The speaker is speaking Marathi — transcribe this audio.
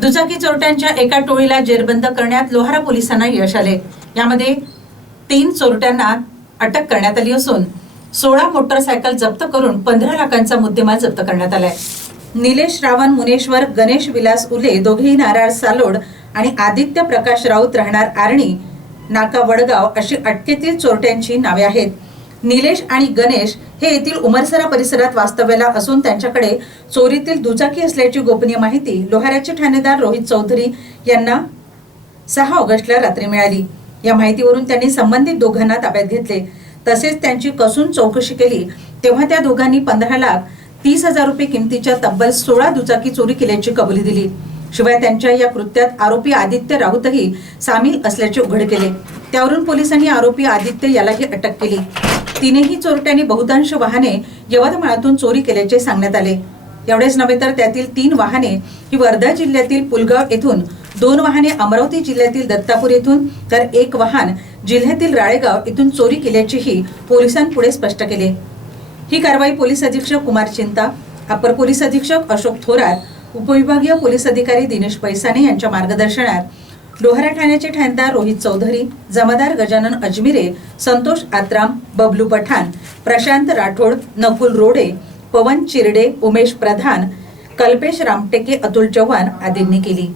दुचाकी चोरट्यांच्या एका टोळीला जेरबंद करण्यात लोहारा पोलिसांना यश आले. यामध्ये तीन चोरट्यांना अटक करण्यात आली असून सोळा मोटरसायकल जप्त करून पंधरा लाखांचा मुद्देमाल जप्त करण्यात आलाय. निलेश रावण मुनेश्वर गणेश विलास उले दोघेही नारायण सालोड आणि आदित्य प्रकाश राऊत राहणार आर्णी नाका वडगाव अशी अटकेतील चोरट्यांची नावे आहेत. निलेश आणि गणेश हे येथील उमरसरा परिसरात वास्तव्याला असून त्यांच्याकडे चोरीतील दुचाकी असल्याची गोपनीय माहिती लोहाऱ्याचे ठाणेदार रोहित चौधरी यांना सहा ऑगस्टला रात्री मिळाली. या माहितीवरून त्यांनी संबंधित दोघांना ताब्यात घेतले. तसेच त्यांची कसून चौकशी केली. तेव्हा त्या दोघांनी पंधरा लाख तीस हजार रुपये किमतीच्या तब्बल सोळा दुचाकी चोरी केल्याची कबुली दिली. शिवाय त्यांच्या या कृत्यात आरोपी आदित्य राऊतही सामील असल्याचे उघड केले. त्यावरून पोलिसांनी आरोपी आदित्य यालाही अटक केली. तिनेही चोरट्यांनी बहुतांश वाहने यवतमाळातून चोरी केल्याचे सांगण्यात आले. एवढेच नव्हे तर त्यातील तीन वाहने ही वर्धा जिल्ह्यातील पुलगाव येथून दोन वाहने अमरावती जिल्ह्यातील दत्तापूर येथून तर एक वाहन जिल्ह्यातील राळेगाव येथून चोरी केल्याचेही पोलिसांपुढे स्पष्ट केले. ही कारवाई पोलीस अधीक्षक कुमार चिंता अपर पोलीस अधीक्षक अशोक थोरात उपविभागीय पोलीस अधिकारी दिनेश पैसाने यांच्या मार्गदर्शनात लोहारा ठाण्याचे ठाणेदार रोहित चौधरी जमादार गजानन अजमिरे संतोष आत्राम बबलू पठाण प्रशांत राठोड नकुल रोडे पवन चिरडे उमेश प्रधान कल्पेश रामटेके अतुल चव्हाण आदींनी केली.